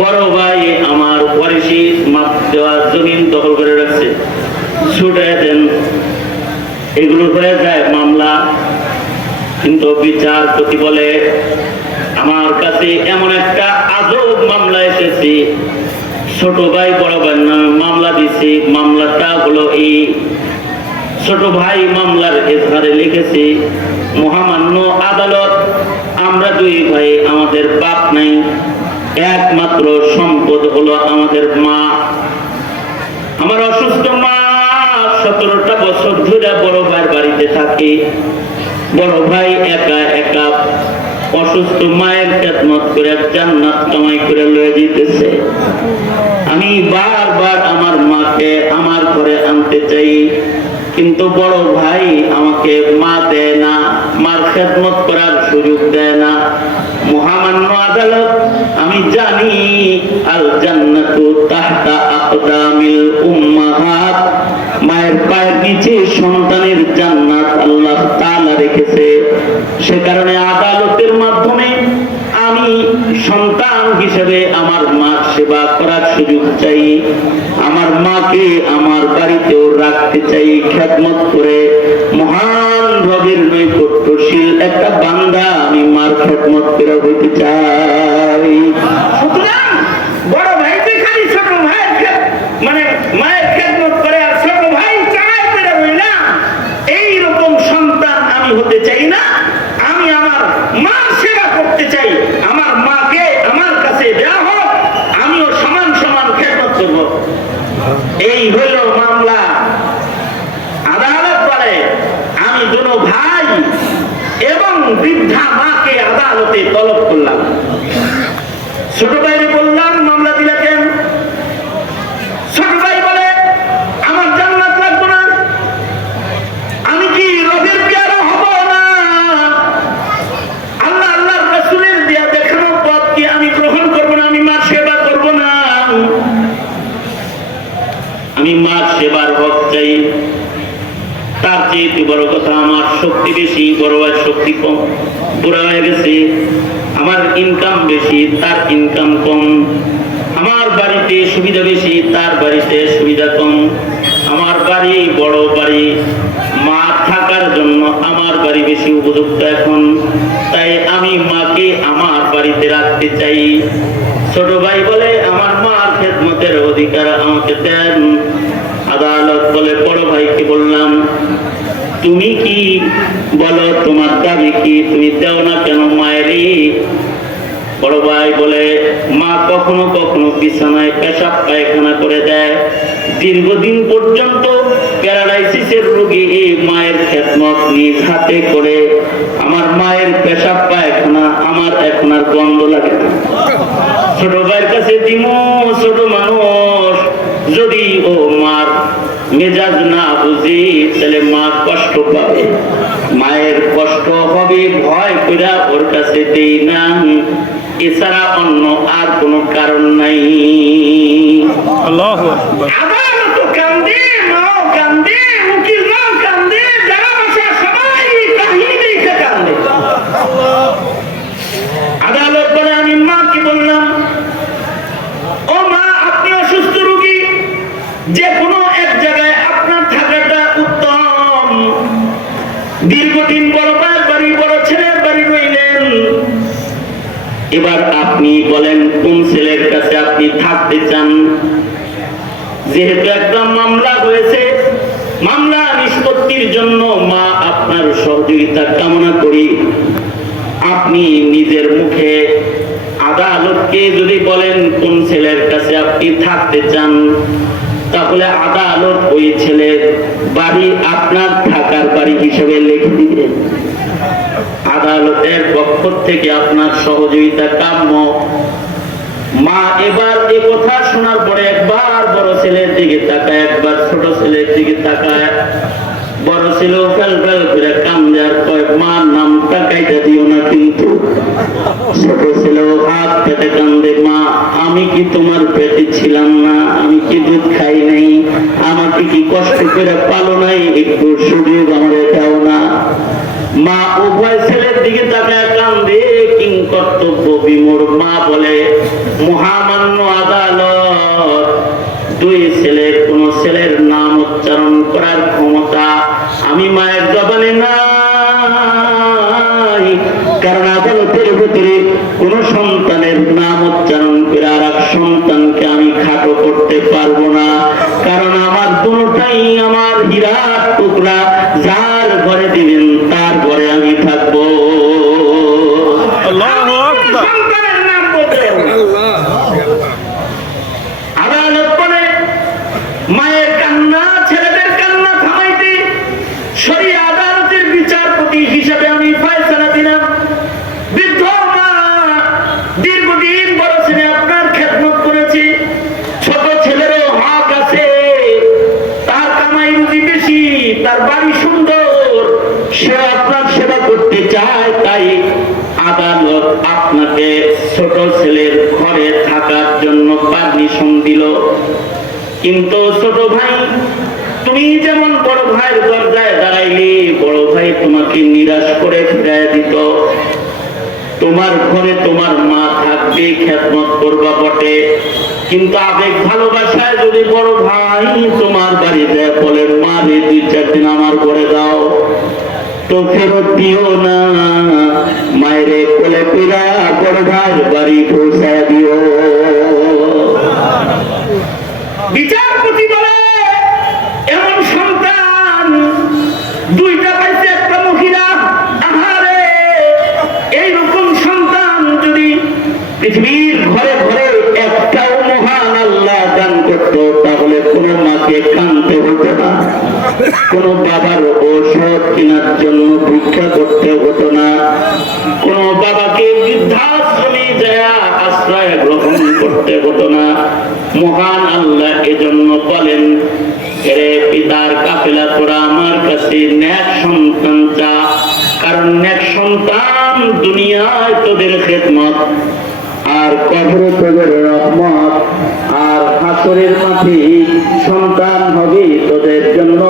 বড় ভাই আমার ওয়ারিশি মাপ দেওয়া জমিন দখল করে রাখছে, ছুটে দেন, এগুলো হয়ে যায় মামলা। কিন্তু বিচারপতি বলে আমার কাছে এমন একটা আজব মামলা এসেছে, ছোট ভাই বড় ভাই নামে মামলা দিছে। মামলাটা হলো এই, ছোট ভাই মামলার এজহারে লিখেছে, মহামান্য আদালত, আমরা দুই ভাই, আমাদের বাপ নাই, একমাত্র সম্পদ হলো আমাদের মা। আমার অসুস্থ মা 17টা বছর ধরে বড় ভাইয়ের বাড়িতে থাকে। বড় ভাই একা একা অসুস্থ মায়ের খেদমত করে জান্নাত কামাই করে লয়ে যেতেছে। আমি বারবার আমার মাকে আমার ঘরে আনতে চাই, কিন্তু বড় ভাই আমাকে মা দেয় না, মার খেদমত করার সুযোগ দেয় না। মহামান্য আদালত, আমি জানি আল জান্নাতু তাহতা আকদামিল উম্মাহাত, মায়ের পায়ের নিচে সন্তানের জান্নাত আল্লাহ তাআলা রেখেছে। সে কারণে আদালতের মাধ্যমে আমি সন্তান হিসেবে আমার মার সেবা করার সুযোগ চাই। আমার মাকে আমার বাড়িতেও রাখতে চাই, খেদমত করে। মহান রবের নৈকট্যশীল একটা বান্দা আমি মার খেদমত করে হইতে চাই। সুতরাং বড় ভাইকে খালি ছোট ভাইয়ের মানে মায়ের খেদমত করে আর ছোট ভাই চায় করে হইলাম, এইরকম সন্তান আমি হতে চাই না। আমি আমার মার সেবা করতে চাই, আমার মাকে আমার কাছে দেওয়া হোক, আমিও সমান সমান খেদমত করব। এই হইল মামলা। আদালত বলে আমি দুনো ভাই এবং বৃদ্ধা মাকে আদালতে তলব করলাম। ছোট ভাইরে বললাম মামলা দিলে কেন? ছোট ভাই বলে আমার জান্নাত লাগবে না, আমি কি রবের পেয়ারা হব না? আল্লাহ আল্লাহর রাসূলের দেয়া দেখানো পথ কি আমি গ্রহণ করব না? আমি মার সেবা করব না? আমি মার সেবার হক চাই। তার চেয়ে বড় কথা, আমার শক্তি বেশি, বড় ভাইয়ের শক্তি কম, বুড়া হয়ে গেছে। আমার ইনকাম বেশি, তার ইনকাম কম। আমার বাড়িতে সুবিধা বেশি, তার বাড়িতে সুবিধা কম। আমার বাড়ি বড় বাড়ি, মা থাকার জন্য আমার বাড়ি বেশি উপযুক্ত এখন, তাই আমি মাকে আমার বাড়িতে রাখতে চাই। ছোট ভাই বলে আমার মার খেদমতের অধিকার আমাকে দেন। আদালত বলে বড় ভাইকে বললাম তুমি কি বলো, তোমার দাবি কি, তুমি দেও না কেন মায়েরই? বড় ভাই বলে মা কখনো কখনো বিছানায় পেশাব পায়খানা করে দেয়, দীর্ঘদিন পর্যন্ত প্যারালাইসিসের রোগী এই মায়ের খেদমত নিজ হাতে করে। আমার মায়ের পেশাব পায়খানা আমার এখন আর গন্ধ লাগে না। ছোট ভাইয়ের কাছে দিমু, ছোট মানুষ, যদি ও মার মেজাজ না বুঝি তাহলে মা কষ্ট পাবে, মায়ের কষ্ট হবে ভয় করে ওর কাছে দেই না, এছাড়া অন্য আর কোনো কারণ নাই। আল্লাহু আকবার। আদালত কান্দে, মাও কান্দে, উকিল মাও কান্দে, যারা বসে সবাই কাহিনী দেখে কান্দে। আদালত বলে আমি মাকে বললাম ও মা, আপনি অসুস্থ রোগী, যে কোনো এক জায়গায় আপনার থাকাটা উত্তম। দীর্ঘদিন বড় ভাইয়ের বাড়ি, বড় ছেলের বাড়ি রইলেন, এবার আপনি বলেন কোন ছেলের কাছে আপনি থাকতে চান? যেহেতু একটা মামলা হয়েছে, মামলা নিষ্পত্তির জন্য মা আপনার সহযোগিতা কামনা করি। আপনি নিজের মুখে আদালতকে যদি বলেন কোন ছেলের কাছে আপনি থাকতে চান, তাহলে আদালত ওই ছেলের বাড়ি আপনার থাকার বাড়ি হিসেবে লিখে দিবে। আদালতের পক্ষ থেকে আপনার সহযোগিতা কাম্য। মা এবার এই কথা শোনার পরে একবার বড় ছেলের দিকে তাকায়, একবার ছোট ছেলের দিকে তাকায়। বড় ছিল ফেল ফেল করে কান্দে আর কয় মা নামটা কাইটা দিও না কিন্তু। ছোট ছিল হাত পেটে কান্দে, মা আমি কি তোমার পেটে ছিলাম না? আমি কি দুধ খাই নাই? আমাকে কি কষ্ট করে পালো নাই? একটু সুযোগ আমাদের দাও না। মা উভয় ছেলের দিকে তাকায় কান্দে, কিং কর্তব্য বিমূঢ়। মা বলে মহামান্য আদালত দুই ছেলের কোন ছেলের নাম উচ্চারণ করার ক্ষমতা আমি মায়ের জবানে নাই, কারণ আদালতের ভিতরে কোন সন্তানের নাম উচ্চারণ করে আর এক সন্তানকে আমি খাটো করতে পারবো না, কারণ আমার দুটাই আমার হীরার টুকরা, যার ঘরে দিবেন তার ঘরে আমি থাকবো। আল্লাহু আকবার। সন্তানের নাম বলতে আদালত বলে মায়ের কান্না ছেলেদের কান্না থামাইতে শরীয়ত আদালতের বিচারপতি হিসেবে আমি ফয়সালা দিলাম। বৃদ্ধ মা দীর্ঘদিন বড় ছেলে আপনার খেদমত করেছি, ছোট ছেলেরও হক আছে, তার কামাই রুজি বেশি, তার বাড়ি সুন্দর, সে আপনার সেবা করতে চায়, তাই আদালত আপনাকে ছোট ছেলের ঘরে থাকার জন্য পারমিশন দিল। কিন্তু ছোট ভাই, তুমি যেমন বড় ভাইয়ের দরজায় দাঁড়াইলি, বড় ভাই তোমাকে নিরাশ করে ফিরাই দিত। তোমার ঘরে তোমার মা থাকবে, খেদমত করবা বটে, কিন্তু আবেগ ভালোবাসায় যদি বড় ভাই তোমার বাড়িতে বলে মা রে 2-4 দিন আমার ঘরে দাও, তো ফেরত দিও না, মায়ের কোলে পিরা বড় ভাইয়ের বাড়ি পৌঁছায় দিও। বিচারপতি বলে এমন সন্তান দুইটা পাইছে একটা মহিলা, আহারে এইরকম সন্তান যদি পৃথিবীর ঘরে ঘরে একটাও মহান আল্লাহ দান করত, তাহলে কোনো মাকে কাঁদতে হতো না, কোনো বাবার ঔষধ কেনার জন্য ভিক্ষা করতে হতো না, কোনো বাবাকে বৃদ্ধাশ্রমে যাওয়া আশ্রয় গ্রহণ করতে হতো না। মহান আল্লাহ এজন্য বলেন, রে পিতার কাফেলা তোরা আমার কাছে নেক সন্তান চা, কারণ নেক সন্তান দুনিয়ায় তোদের খেদমত, আর কবরে তোদের রহমত, আর হাসরের মাঠে সন্তান হবে তোদের জন্য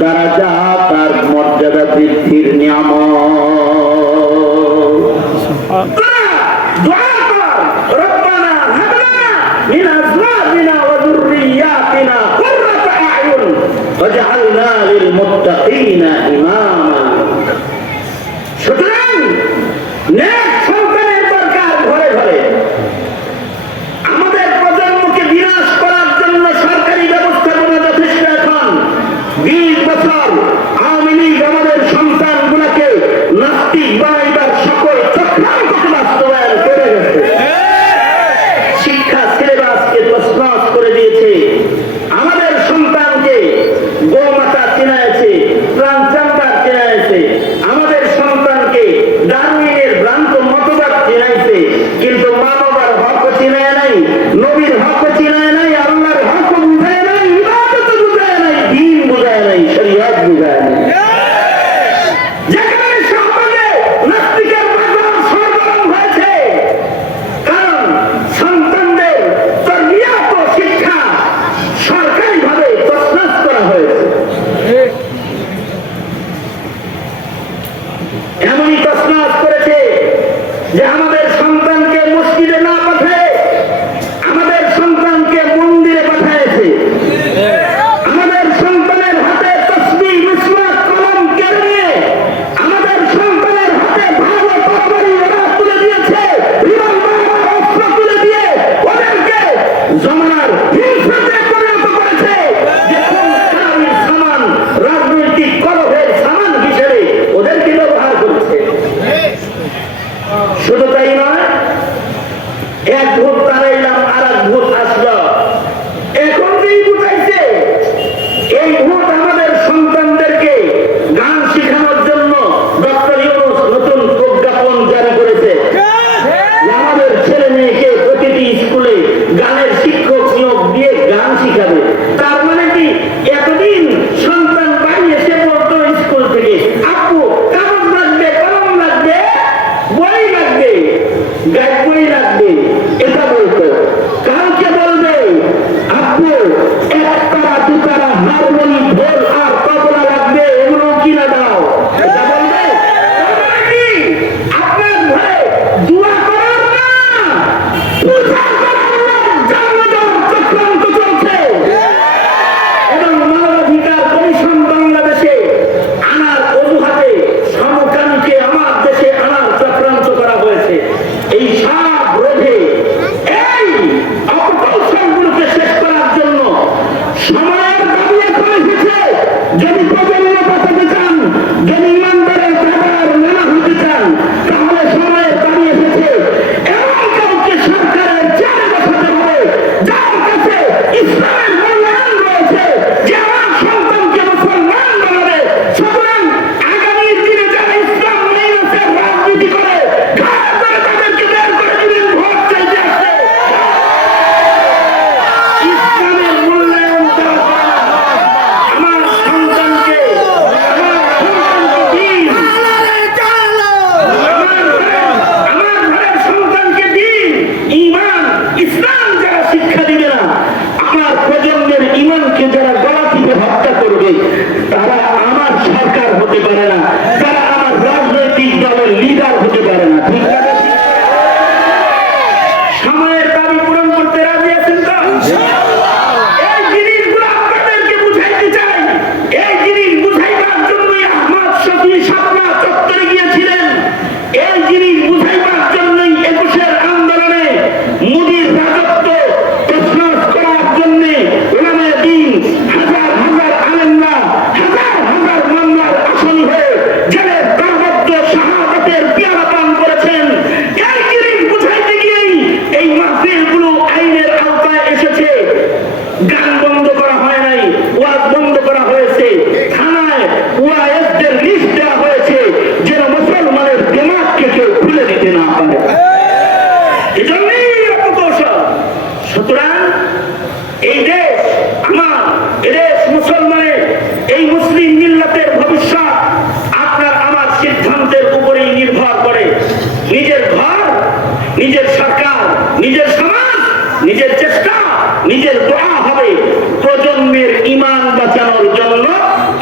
দারাজা তার মর্যাদা বৃদ্ধির নিয়ামত। وجعلنا للمتقين إماما। সুতরাং নেক সন্তানের দরকার ঘরে ঘরে। আমাদের প্রজন্মকে বিনাশ করার জন্য সরকারি ব্যবস্থাপনা যথেষ্ট। এখন 20 বছর আওয়ামী লীগ আমাদের সন্তানগুলোকে নাস্তিক বানাইবার সকল চক্রান্তকে বাস্তবায়ন করে গেছে। শিক্ষা সিলেবাসকে তছনছ করে দিয়েছে। আমাদের সন্তানকে গোমাতা চেনাইছে, প্রাণচান্তার চেনাইছে, আমাদের সন্তানকে ডারউইনের ভ্রান্ত মতবাদ চেনাইছে, কিন্তু মা বাবার হক চেনায় নাই, নবীর হক চেনায় নাই, আল্লাহর হক বুঝায় নাই, ইবাদত বুঝায় নাই, দ্বীন বুঝায় নাই, শরীয়ত বুঝায় নাই। যেখানে সমাজে নাস্তিকের বাজার সরগরম হয়েছে, কারণ সন্তানদের তরবিয়ত ও শিক্ষা সরকারিভাবে তছনছ করা হয়েছে। এমনই তছনছ করেছে যে আমাদের সন্তানকে মসজিদে না পাঠায় আমাদের সন্তানকে মন্দিরে পাঠাইছে। আমাদের সন্তানের হাতে তাসবিহ, মিসওয়াক, কলম কেড়ে নিয়ে আমাদের সন্তানের হাতে ভালো তরবারি ওরা তুলে দিয়েছে, রিভলভার অস্ত্র তুলে দিয়ে ওদেরকে জমানার হিংসাতে পরিণত করেছে। যখন কারির সামান, রাজনৈতিক কলহের সামান হিসেবে ওদেরকে ব্যবহার করছে। শুধু তাই নয়, এক ভূত তাড়াইলাম আর এক ভূত আসলো। এখন যেই বুঝাইছে, এই ভূত আমাদের সন্তানদেরকে গান শেখানোর জন্য ডক্টর ইউনূস নতুন প্রজ্ঞাপন জারি করেছে যে আমাদের ছেলে মেয়েকে প্রতিটি স্কুলে গানের শিক্ষক নিয়োগ দিয়ে গান শিখাবে। তার মানে কি, এতদিন সন্তান বাড়ি এসে পড়তো স্কুল থেকে, আপু কাগজ লাগবে, কলম লাগবে, বই লাগবে, গাইড বই লাগবে, এটা বলতো। কালকে বলবে আপু একতারা দুতারা হারমোনি, ঢোল আর তবলা লাগবে, এগুলো কিনা দাও, এটা বলবে। তার মানে কি, আপনার ঘরে দোয়া করার না, পূজা এই সব রোধে এই অপকৌশলগুলোকে শেষ করার জন্য সময়ের দাবি এখন এসেছে। যদি প্রজন্ম বাঁচাতে চান, যদি ইমানদারের ব্যাপার মেলা হতে চান, তাহলে সময়ের দাবি এসেছে। এমন কাউকে সরকারের চেয়ারে বসাতে হবে যার কাছে ইসলামের মূল্যায়ন রয়েছে, যে আমার সন্তানকে মুসলমান বানাবে। সুতরাং আগামীর দিনে যারা ইসলাম মাইনাসের রাজনীতি করে ঘাড় ধরে তাদেরকে বের করে দিবেন ভোট চাইতে আসে। ইসলামের মূল্যায়ন দেওয়া হয় না। আমার সন্তানকে দিন, আমার ঘরের সন্তানকে দিন, ঈমান ইসলাম যারা শিক্ষা দিবে না, আমার প্রজন্মের ঈমানকে যারা গলা টিপে হত্যা করবে, তারা আমার সরকার হতে পারে না, তারা আমার রাজনৈতিক দলের লিডার হতে পারে না। ঠিক আছে? সময়ের দাবি পূরণ করতে রাজি আছেন তো? এই জিনিসগুলো আপনাদেরকে বুঝাইতে চাই। এই জিনিস বুঝাইবার জন্যই আহমদ শফী শাপলা চত্বরে গিয়েছিলেন। এই জিনিস বুঝাইবার জন্যই ২১-এর আন্দোলনে মোদির রাজত্ব তছনছ করার জন্যে উলামায়ে দ্বীন হাজার হাজার আলেমরা হাজার হাজার মামলার আসামি হয়ে জেলের দরবদ্ধ শাহাদাতের পেয়ালা পান করেছেন। এই জিনিস বুঝাইতে গিয়েই এই মাহফিলগুলো আইনের আওতায় এসেছে। গান বন্ধ করা হয় নাই, ওয়াজ বন্ধ করা হয়েছে। থানায় ওয়াইজদের লিস্ট দেওয়া হয়েছে যেন মুসলমানের দিমাগকে কেউ খুলে দিতে না পারে। এজন্যই অপকৌশল। সুতরাং এই দেশ আমার, এদেশ মুসলমানের, এই মুসলিম মিল্লাতের ভবিষ্যৎ আপনার আমার সিদ্ধান্তের উপরেই নির্ভর করে। নিজের ঘর, নিজের সরকার, নিজের সমাজ, নিজের চেষ্টা, নিজের দোয়া হবে প্রজন্মের ঈমান বাঁচানোর জন্য।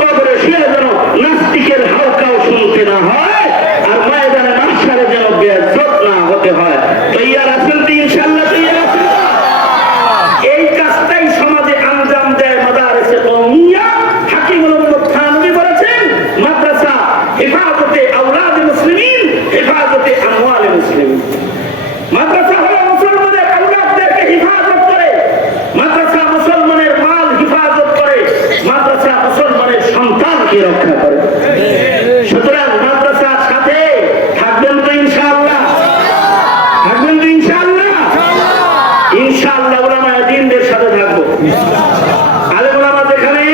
কবরে শুয়ে যেন নাস্তিকের হালকাও শুনতে না হয়, আর ময়দানে মাশারে যেন বেয়াজ্জত না হতে হয়। তৈয়ার আছেন তো? ইনশাআল্লাহ তৈয়ার আছেন তো? এই কাজটাই সমাজে আঞ্জাম দেয় মাদারিসে কওমিয়া। হাকিমুল উম্মত থানভী বলেছেন, মাদ্রাসা হেফাজতে আওলাদ মুসলিমিন, হেফাজতে আমওয়াল মুসলিমিন। মাদ্রাসা হলো মুসলমানের আওলাদদেরকে হিফাজত করে, মাদ্রাসা মুসলমানের মাল হিফাজত করে, মাদ্রাসা মুসলমানের সন্তানকে রক্ষা করে। সুতরাং মাদ্রাসার সাথে থাকবেন তো ইনশাআল্লাহ? থাকবেন তো ইনশাআল্লাহ? ইনশাআল্লাহ উলামায়ে দ্বীনদের সাথে থাকবো। আলেম উলামা যেখানে,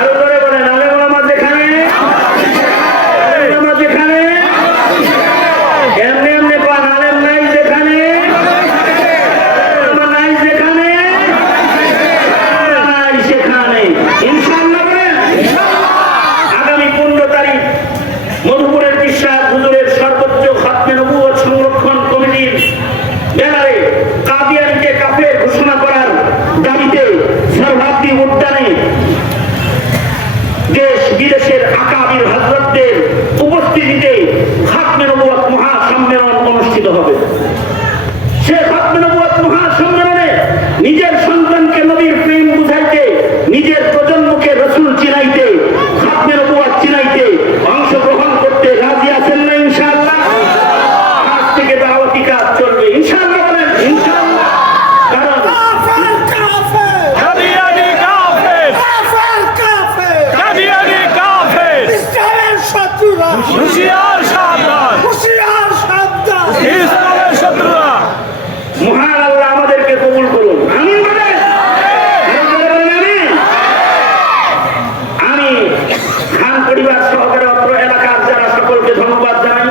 আরো করে বলেন, আলেম উলামা যেখানে, আলেম উলামা যেখানে, এমনি এমনি কোন আলেম নাই যেখানে, উলামা নাই যেখানে, নাই সেখানে। ইনশাআল্লাহ বলেন। আগামী 15 তারিখ মধুপুরের বিশ্বাস হুজুরের সর্বোচ্চ খাতমে নবুয়ত সংরক্ষণ কমিটির ব্যানারে কাদিয়ানীকে কাফের ঘোষণা করার দাবিতে সর্বাব্দী উদ্যানে দেশ বিদেশের আকাবির হযরতদের উপস্থিতিতে খাতমে নবুয়ত মহাসম্মেলন অনুষ্ঠিত হবে। সে খাতমে নবুয়ত মহাসম্মেলনে নিজের সন্তানকে নবীর প্রেম বুঝাইতে, নিজের প্রজন্মকে রাসূল চিনাইতে, খাতমে নবুয়ত চিনাইতে অংশগ্রহণ করতে রাজি আছেন না ইনশাআল্লাহ? আজ থেকে দাওয়াতি কাজ চলবে ইনশাআল্লাহ বলেন। ইনশাআল্লাহ। কারণ কাদিয়ানী কাফের, কাদিয়ানী কাফের, হুঁশিয়ার সাবধান, ইসলামের শত্রুরা। মহান আল্লাহ আমাদেরকে কবুল করুন। আমিন বলেন। আমিন। আমি খান পরিবার সহকারে অত্র এলাকার যারা সকলকে ধন্যবাদ জানাই।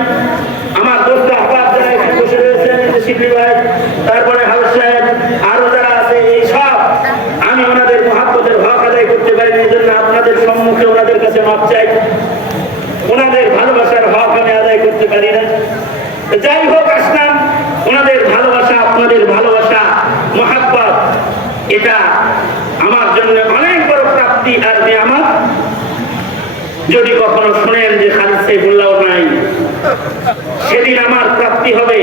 আমার দোস্ত আহ্বাব যারা এখানে বসে রয়েছেন, শিবলি ভাই, তারপরে হাউস সাহেব, আরো যারা আছে, এই সব আমি ওনাদের মহাব্বতের হক আদায় করতে পারিনি, এই জন্য আপনাদের সম্মুখে ওনাদের কাছে মাপ চাই। ওনাদের ভালোবাসার হক আমি আদায় করতে পারি না। যাই হোক, আসলাম। ওনাদের ভালোবাসা, আপনাদের ভালোবাসা, মহাব্বত, এটা আমার জন্য অনেক বড় প্রাপ্তি আর নিয়ামত। যদি কখনো শুনেন যে খালিদ সাইফুল্লাহ নাই, সেদিন আমার প্রাপ্তি হবে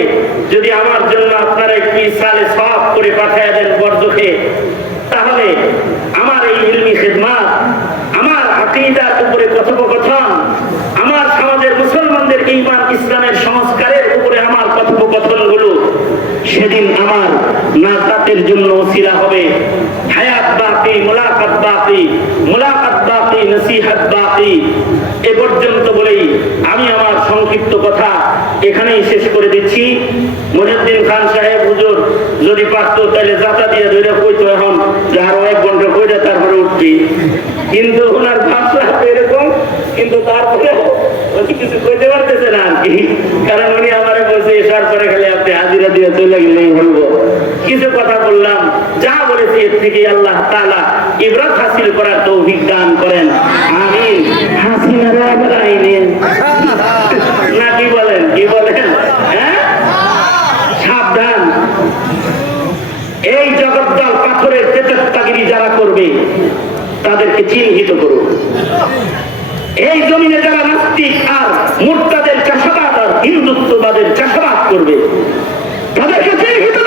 যদি আমার জন্য আপনারা একটি সালে সওয়াব করে পাঠিয়ে দেন বরজখে। তাহলে আমার এই ইলমি খিদমত, আমার আকীদার উপরে কথোপকথন, আমার সমাজের মুসলমানদের ঈমান ইসলামের সংস্কারের উপরে আমার সেদিন আমার নাজাতের জন্য ওসিলা হবে। হায়াত বাকি, মুলাকাত বাকি, মুলাকাত বাকি, নসিহত বাকি। এ পর্যন্ত বলেই আমি আমার সংক্ষিপ্ত কথা এখানেই শেষ করে দিচ্ছি। মহিউদ্দিন খান সাহেব হুজুর যদি পারতো তাহলে যাতা দিয়ে ধরে কইতো এখন যে আরো 1 ঘন্টা কইরা তারপরে উঠছি, কিন্তু ওনার ভাষা এরকম, কিন্তু তারপরে কিছু কইতে পারতেছে না আর কি। কারণ উনি আমারে বলছে এসার পরে খালি আপনি হাজিরা দিয়ে চলে গেলেই বলবো। কিছু কথা বললাম, যা বলেছি এর থেকে আল্লাহ তাআলা ইবরাত হাসিল করার তৌফিক দান করেন। আমিন। হাসিনারা আবার আইনে না, কি বলেন, কি বলেন? হ্যাঁ, সাবধান। এই জগদ্দল পাথরের তেজস্তাগিরি যারা করবে তাদেরকে চিহ্নিত করুন। এই জমিনে যারা নাস্তিক আর মুরতাদের চাষাবাদ আর হিন্দুত্ববাদের চাষাবাদ করবে তাদেরকে চিহ্নিত